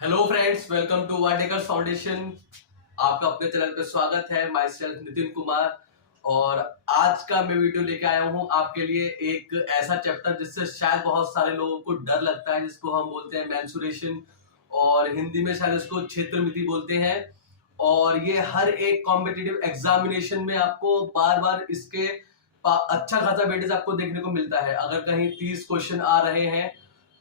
Hello friends, welcome to Watekar foundation. आपका अपने channel पे स्वागत है। Myself Nitin Kumar. और आज का मैं वीडियो लेके आया हूँ आपके लिए एक ऐसा चैप्टर जिससे शायद बहुत सारे लोगों को डर लगता है, जिसको हम बोलते हैं मेंसुरेशन, और हिंदी में शायद इसको क्षेत्र मिति बोलते हैं। और ये हर एक कॉम्पिटिटिव एग्जामिनेशन में आपको बार बार इसके अच्छा खासा वेटेज आपको देखने को मिलता है। अगर कहीं 30 क्वेश्चन आ रहे हैं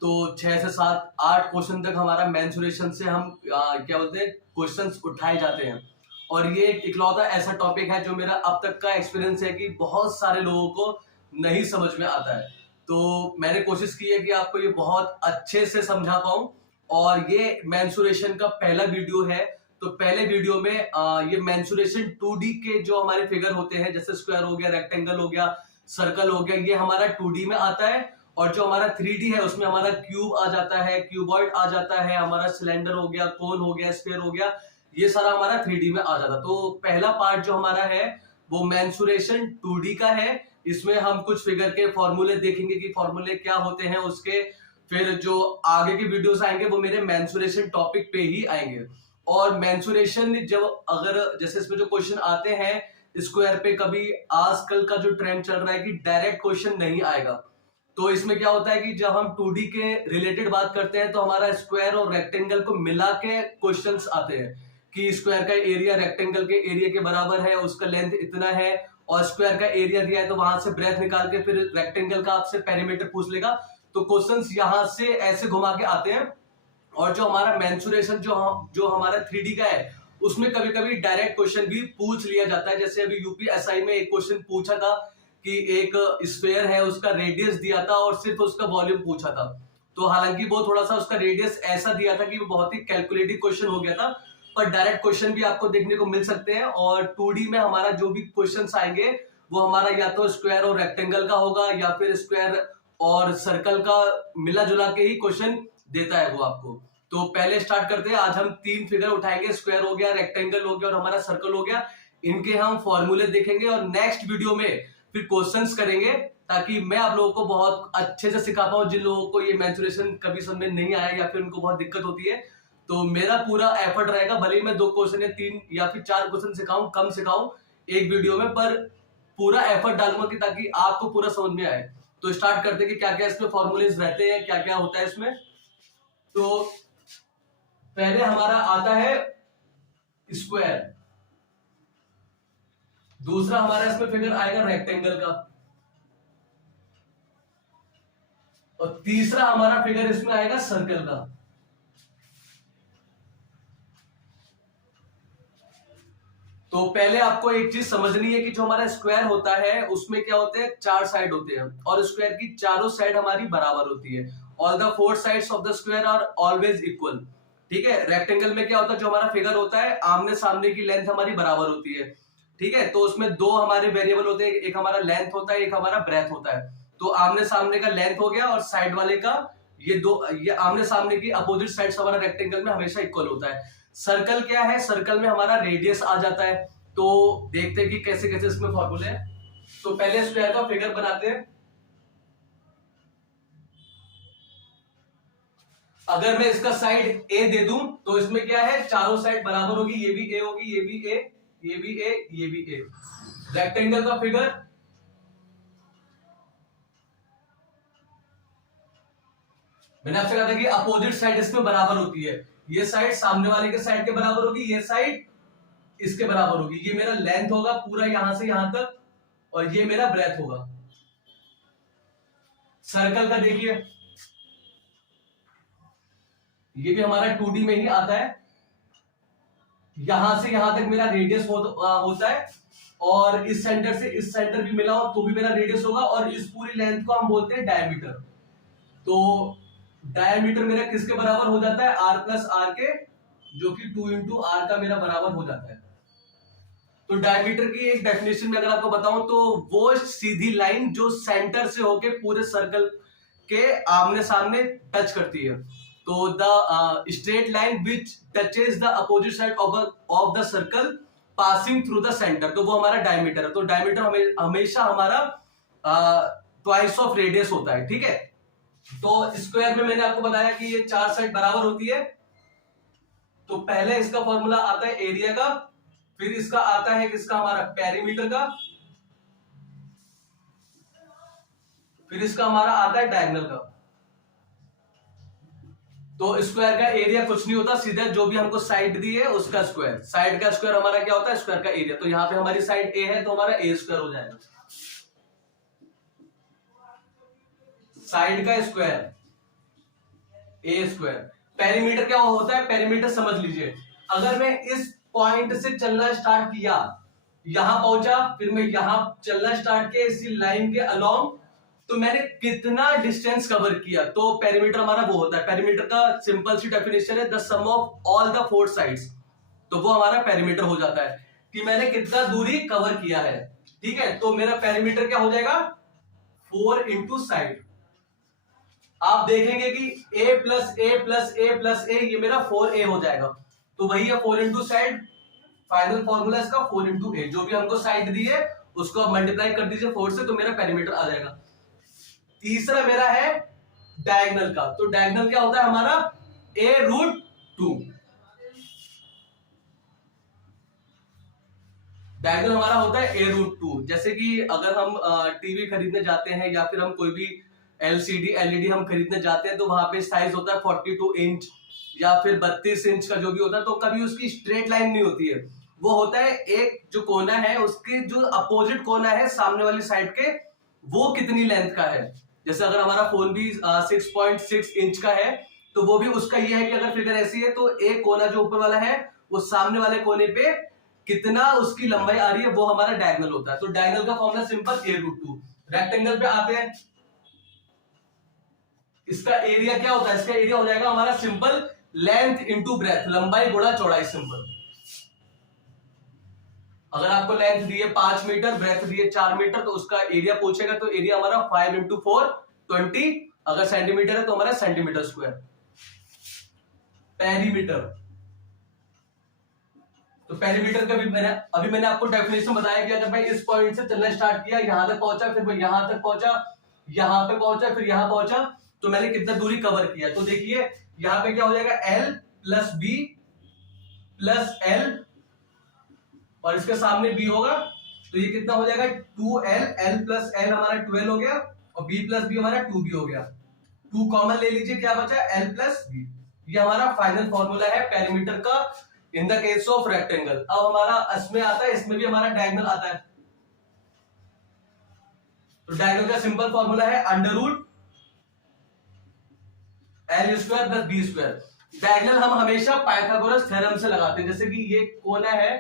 तो 6 से 7 8 क्वेश्चन तक हमारा मेंसुरेशन से हम क्या बोलते हैं क्वेश्चंस उठाए जाते हैं। और ये एक इकलौता ऐसा टॉपिक है जो मेरा अब तक का एक्सपीरियंस है कि बहुत सारे लोगों को नहीं समझ में आता है। तो मैंने कोशिश की है कि आपको ये बहुत अच्छे से समझा पाऊं। और ये मेंसुरेशन का पहला वीडियो है। तो पहले वीडियो में ये मेंसुरेशन 2D के जो हमारे फिगर होते हैं, जैसे स्क्वायर हो गया, रेक्टेंगल हो गया, सर्कल हो गया, ये हमारा 2D में आता है। और जो हमारा 3D है उसमें हमारा क्यूब आ जाता है, क्यूबॉइड आ जाता है, हमारा सिलेंडर हो गया, कोन हो गया, स्फीयर हो गया, ये सारा हमारा 3D में आ जाता है। तो पहला पार्ट जो हमारा है वो मेंसुरेशन 2D का है। इसमें हम कुछ फिगर के फॉर्मूले देखेंगे कि फॉर्मूले क्या होते हैं उसके। फिर जो आगे के वीडियोस आएंगे वो मेरे मेंसुरेशन टॉपिक पे ही आएंगे। और मेंसुरेशन जब अगर जैसे इसमें जो क्वेश्चन आते हैं स्क्वायर पे, कभी आजकल का जो ट्रेंड चल रहा है कि डायरेक्ट क्वेश्चन नहीं आएगा। तो इसमें क्या होता है कि जब हम 2D के रिलेटेड बात करते हैं तो हमारा स्क्वायर और रेक्टेंगल को मिला के क्वेश्चंस आते हैं कि स्क्वायर का एरिया रेक्टेंगल के एरिया के बराबर है, उसका लेंथ इतना है, और स्क्वायर का एरिया दिया है तो वहां से ब्रेथ निकाल के फिर रेक्टेंगल का आपसे पेरीमीटर पूछ लेगा। तो क्वेश्चंस यहां से ऐसे घुमा के आते हैं। और जो हमारा मेंसुरेशन जो हमारा 3D का है उसमें कभी कभी डायरेक्ट क्वेश्चन भी पूछ लिया जाता है। जैसे अभी यूपीएसआई में एक क्वेश्चन पूछा था कि एक स्फीयर है, उसका रेडियस दिया था और सिर्फ उसका वॉल्यूम पूछा था। तो हालांकि वो थोड़ा सा उसका रेडियस ऐसा दिया था कि वो बहुत ही कैलकुलेटिव क्वेश्चन हो गया था, पर डायरेक्ट क्वेश्चन भी आपको देखने को मिल सकते हैं। और 2D में हमारा जो भी क्वेश्चंस आएंगे वो हमारा या तो स्क्वायर और रेक्टेंगल का होगा या फिर स्क्वायर और सर्कल का मिला जुला के ही क्वेश्चन देता है वो आपको। तो पहले स्टार्ट करते हैं। आज हम 3 फिगर उठाएंगे, स्क्वायर हो गया, रेक्टेंगल हो गया और हमारा सर्कल हो गया। इनके हम फॉर्मूले देखेंगे और नेक्स्ट वीडियो में फिर क्वेश्चंस करेंगे, ताकि मैं आप लोगों को बहुत अच्छे से सिखा पाऊं। जिन लोगों को ये मेंसुरेशन कभी समझ में नहीं आया या फिर उनको बहुत दिक्कत होती है, तो मेरा पूरा एफर्ट रहेगा, भले ही मैं 2 क्वेश्चन या 3 या फिर 4 क्वेश्चन सिखाऊं, कम सिखाऊं एक वीडियो में, पर पूरा एफर्ट डालूंगा कि ताकि आपको पूरा समझ में आए। तो स्टार्ट करते हैं कि क्या क्या इसमें फॉर्मूलेज रहते हैं, क्या क्या होता है इसमें। तो पहले हमारा आता है स्क्वायर, दूसरा हमारा इसमें फिगर आएगा रेक्टेंगल का, और तीसरा हमारा फिगर इसमें आएगा सर्कल का। तो पहले आपको एक चीज समझनी है कि जो हमारा स्क्वायर होता है उसमें क्या होते हैं, 4 साइड होते हैं और स्क्वायर की चारों साइड हमारी बराबर होती है। All the 4 sides of the square are always equal. ठीक है। रेक्टेंगल में क्या होता है, जो हमारा फिगर होता है आमने सामने की लेंथ हमारी बराबर होती है। ठीक है। तो उसमें 2 हमारे वेरिएबल होते हैं, एक हमारा लेंथ होता है, एक हमारा ब्रेथ होता है। तो आमने सामने का लेंथ हो गया और साइड वाले का ये आमने सामने की अपोजिट साइड्स हमारा रेक्टेंगल में हमेशा इक्वल होता है। सर्कल क्या है, सर्कल में हमारा रेडियस आ जाता है। तो देखते हैं कि कैसे कैसे इसमें फॉर्मूले हैं। तो पहले स्क्वायर का फिगर बनाते हैं। अगर मैं इसका साइड ए दे दूं तो इसमें क्या है, चारों साइड बराबर होगी, ये भी ए होगी, ये भी ए, ये भी ए, ये भी ए। रेक्टेंगल का फिगर मैंने आपसे कहा था कि अपोजिट साइड इसमें बराबर होती है। ये साइड सामने वाले के साइड के बराबर होगी, ये साइड इसके बराबर होगी। ये मेरा लेंथ होगा पूरा यहां से यहां तक, और ये मेरा ब्रेथ होगा। सर्कल का देखिए, ये भी हमारा 2D में ही आता है। यहां से यहां तक मेरा रेडियस होता है, और इस सेंटर से इस सेंटर भी मिला हो तो भी मेरा रेडियस होगा, और इस पूरी लेंथ को हम बोलते हैं डायमीटर। तो डायमीटर मेरा किसके बराबर हो जाता है, r प्लस आर के, जो कि 2 इंटू आर का मेरा बराबर हो जाता है। तो डायमीटर की एक डेफिनेशन में अगर आपको बताऊं तो वो सीधी लाइन जो सेंटर से होके पूरे सर्कल के आमने सामने टच करती है। तो the straight line which touches the opposite side of the circle passing through the centre, तो वो हमारा डायमीटर है। तो डायमीटर हमेशा हमारा ट्वाइस ऑफ रेडियस होता है। ठीक है। तो स्क्वायर में मैंने आपको बताया कि ये 4 साइड बराबर होती है, तो पहले इसका फॉर्मूला आता है एरिया का, फिर इसका आता है किसका, हमारा पेरीमीटर का, फिर इसका हमारा आता है डायगोनल का। तो स्क्वायर का एरिया कुछ नहीं होता, सीधा जो भी हमको साइड दी है उसका स्क्वायर, साइड का स्क्वायर हमारा क्या होता है, स्क्वायर का एरिया। तो यहाँ पे हमारी साइड ए है तो हमारा ए स्क्वायर हो जाएगा, साइड का स्क्वायर ए स्क्वायर। पेरीमीटर क्या होता है, पेरीमीटर समझ लीजिए, अगर मैं इस पॉइंट से चलना स्टार्ट किया, यहां पहुंचा, फिर मैं यहां चलना स्टार्ट किया इसी लाइन के अलोंग, तो मैंने कितना डिस्टेंस कवर किया, तो पेरीमीटर हमारा वो होता है। पेरीमीटर का सिंपल सी डेफिनेशन है the sum of all the four sides, तो वो हमारा पेरीमीटर हो जाता है कि मैंने कितना दूरी कवर किया है। ठीक है, तो मेरा पेरीमीटर क्या हो जाएगा, 4 इंटू साइड। आप देखेंगे कि a plus A plus A plus A, ये मेरा 4a हो जाएगा, तो वही है 4 इंटू साइड। फाइनल फॉर्मूला इसका 4 इंटू ए, जो भी हमको साइड दी है उसको आप मल्टीप्लाई कर दीजिए 4 से, तो मेरा पेरीमीटर आ जाएगा। तीसरा मेरा है डायगोनल का, तो डायगोनल क्या होता है हमारा, a√2। डायगोनल हमारा होता है a√2। जैसे कि अगर हम टीवी खरीदने जाते हैं या फिर हम कोई भी LCD LED हम खरीदने जाते हैं, तो वहां पे साइज होता है 42 इंच या फिर 32 इंच का जो भी होता है, तो कभी उसकी स्ट्रेट लाइन नहीं होती है, वो होता है एक जो कोना है उसके जो अपोजिट कोना है सामने वाली साइड के, वो कितनी लेंथ का है। जैसे अगर हमारा फोन भी 6.6 इंच का है, तो वो भी उसका ये है कि अगर फिगर ऐसी है तो एक कोना जो ऊपर वाला है वो सामने वाले कोने पे कितना उसकी लंबाई आ रही है, वो हमारा डायगोनल होता है। तो डायगोनल का फॉर्मूला सिंपल a√2। रेक्टेंगल पे आते हैं, इसका एरिया क्या होता है, इसका एरिया हो जाएगा हमारा सिंपल लेंथ इंटू ब्रेथ, लंबाई गुणा चौड़ाई, सिंपल। अगर आपको लेंथ दी है 5 मीटर, ब्रेथ दी है 4 मीटर, तो उसका एरिया पूछेगा तो एरिया हमारा 5 इंटू 4 20, अगर सेंटीमीटर है तो हमारा सेंटीमीटर स्क्वायर। पेरीमीटर, तो पेरीमीटर का भी मैंने आपको डेफिनेशन बताया कि अगर मैं इस पॉइंट से चलना स्टार्ट किया, यहां तक पहुंचा, फिर मैं यहां तक पहुंचा, यहां पे पहुंचा, फिर यहां पहुंचा, तो मैंने कितना दूरी कवर किया। तो देखिए यहां पे क्या हो जाएगा, L plus B plus L, और इसके सामने B होगा, तो ये कितना हो जाएगा 2L, L प्लस L हमारा 12 हो गया, और B प्लस B हमारा 2B हो गया। 2 कॉमन ले लीजिए, क्या बचा, L प्लस B। ये हमारा फाइनल फॉर्मूला है पेरीमीटर का in the case of rectangle. अब हमारा इसमें आता है, इसमें भी हमारा डायगोनल आता है, तो डायगोनल का सिंपल फॉर्मूला है under root L square plus B square. Diagonal हम हमेशा पाइथागोरस थ्योरम से लगाते हैं। जैसे कि ये कोना है,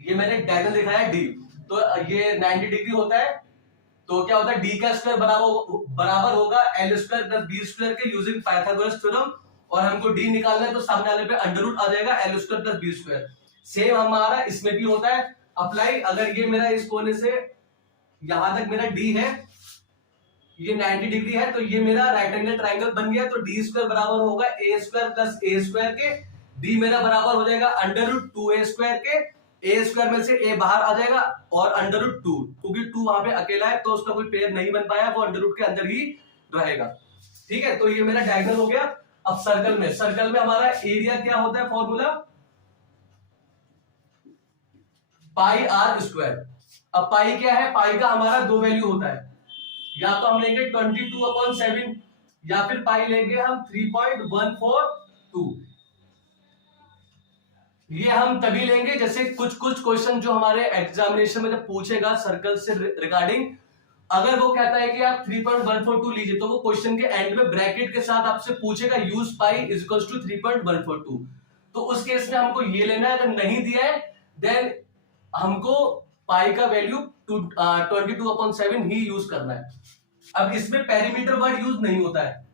ये मैंने डायगोनल दिखाया है D, तो ये 90 डिग्री होता है, तो क्या होता है D का स्क्वायर बराबर होगा L square plus B square के यूजिंग पाइथागोरस थ्योरम, और हमको D निकालना है तो सामने वाले पे अंडर रूट आ जाएगा L square plus B square. Same हमारा इसमें भी होता है अप्लाई। अगर ये मेरा इस कोने से यहां तक मेरा D है, ये 90 डिग्री है, तो ये मेरा राइट एंगल ट्राइंगल बन गया, तो D स्क्वायर बराबर होगा A square plus A square के। D मेरा बराबर हो जाएगा अंडर रूट 2A स्क्वायर के, A स्क्वायर में से A बाहर आ जाएगा, और अंडर रूट 2, क्योंकि 2 वहां पे अकेला है तो उसका कोई पेयर नहीं बन पाया, वो अंडर रूट के अंदर ही रहेगा। ठीक है, तो ये मेरा डायगोनल हो गया। अब सर्कल में हमारा एरिया क्या होता है, फॉर्मूला पाई आर स्क्वायर। अब पाई क्या है, पाई का हमारा दो वैल्यू होता है, या तो हम लेंगे 22/7 या फिर पाई लेंगे हम 3.142। ये हम तभी लेंगे जैसे कुछ क्वेश्चन जो हमारे एग्जामिनेशन में जब पूछेगा सर्कल से रिगार्डिंग, अगर वो कहता है कि आप 3.142 लीजिए, तो वो क्वेश्चन के एंड में ब्रैकेट के साथ आपसे पूछेगा use pi is equals to 3.142। तो उस केस में हमको ये लेना है, अगर नहीं दिया है देन हमको पाई का वैल्यू 22/7 ही यूज करना है। अब इसमें पेरीमीटर वर्ड यूज नहीं होता है,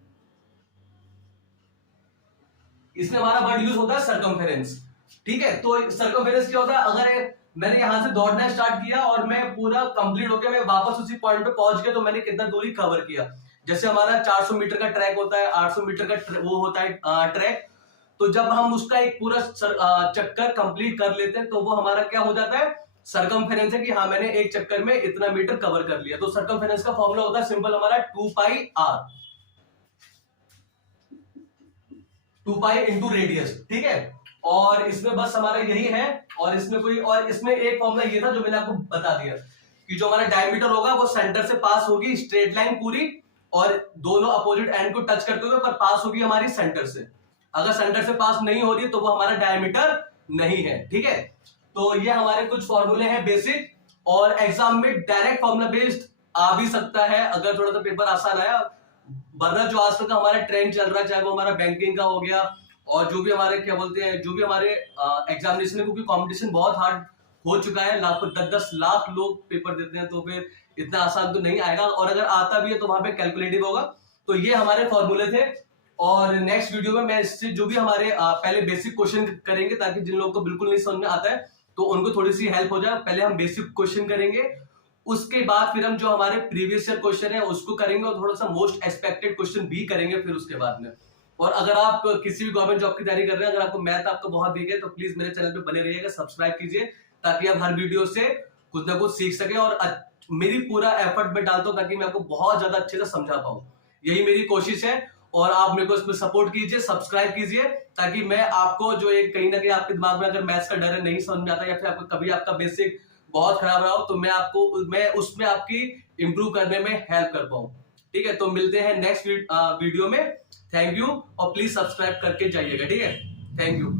इसमें हमारा वर्ड यूज होता है सर्कमफेरेंस। ठीक है, तो सर्कमफेरेंस क्या होता है, अगर मैंने यहां से दौड़ना स्टार्ट किया और मैं पूरा कंप्लीट होकर मैं वापस उसी पॉइंट पे पहुंच गया, तो मैंने कितना दूरी कवर किया। जैसे हमारा 400 मीटर का ट्रैक होता है, 800 मीटर का वो होता है ट्रैक, तो जब हम उसका एक पूरा चक्कर कंप्लीट कर लेते हैं, तो वो हमारा क्या हो जाता है, सर्कमफेरेंस है कि हाँ मैंने एक चक्कर में इतना मीटर कवर कर लिया। तो सर्कमफेरेंस का फॉर्मूला होता है सिंपल हमारा 2 पाई आर। 2 पाई इंटू रेडियस, ठीक है। और इसमें बस हमारा यही है, और इसमें इसमें एक फॉर्मूला ये था जो मैंने आपको बता दिया कि जो हमारा डायमीटर होगा वो सेंटर से पास होगी स्ट्रेट लाइन पूरी, और दोनों अपोजिट एंड को टच करते हुए, पर पास होगी हमारी सेंटर से। अगर सेंटर से पास नहीं हो रही तो वो हमारा डायमीटर नहीं है, ठीक है। तो ये हमारे कुछ फॉर्मूले हैं बेसिक, और एग्जाम में डायरेक्ट फॉर्मूला बेस्ड आ भी सकता है अगर थोड़ा सा पेपर आसान आया, वरना जो आज तक का हमारा ट्रेंड चल रहा है, चाहे वो हमारा बैंकिंग का हो गया और जो भी हमारे क्या बोलते हैं, जो भी हमारे एग्जामिनेशन है, क्योंकि कंपटीशन बहुत हार्ड हो चुका है, लाखों 10-10 लाख लोग पेपर देते हैं, तो फिर इतना आसान तो नहीं आएगा, और अगर आता भी है तो वहां पे कैलकुलेटिव होगा। तो ये हमारे फॉर्मूले थे, और नेक्स्ट वीडियो में मैं इससे जो भी हमारे पहले बेसिक क्वेश्चन करेंगे, ताकि जिन लोगों को बिल्कुल नहीं समझ में आता है तो उनको थोड़ी सी हेल्प हो जाए। पहले हम बेसिक क्वेश्चन करेंगे, उसके बाद फिर हम जो हमारे प्रीवियस ईयर क्वेश्चन है उसको करेंगे, और थोड़ा सा मोस्ट एक्सपेक्टेड क्वेश्चन भी करेंगे फिर उसके बाद में। और अगर आप किसी भी गवर्नमेंट जॉब की तैयारी कर रहे हैं, अगर आपको मैथ आपको बहुत वीक है, तो प्लीज मेरे चैनल पे बने रहिएगा, सब्सक्राइब कीजिए, ताकि आप हर वीडियो से कुछ ना कुछ सीख सके, और मेरी पूरा एफर्ट में डालता हूं ताकि मैं आपको बहुत ज्यादा अच्छे से समझा पाऊं। यही मेरी कोशिश है, और आप मेरे को इसमें सपोर्ट कीजिए, सब्सक्राइब कीजिए, ताकि मैं आपको जो एक कहीं ना कहीं आपके दिमाग में अगर मैथ्स का डर है, नहीं समझ में आता, या फिर आपको कभी आपका बेसिक बहुत खराब रहा हो, तो मैं उसमें आपकी इंप्रूव करने में हेल्प कर पाऊं, ठीक है। तो मिलते हैं नेक्स्ट वीडियो में। थैंक यू, और प्लीज सब्सक्राइब करके जाइएगा, ठीक है। Thank you.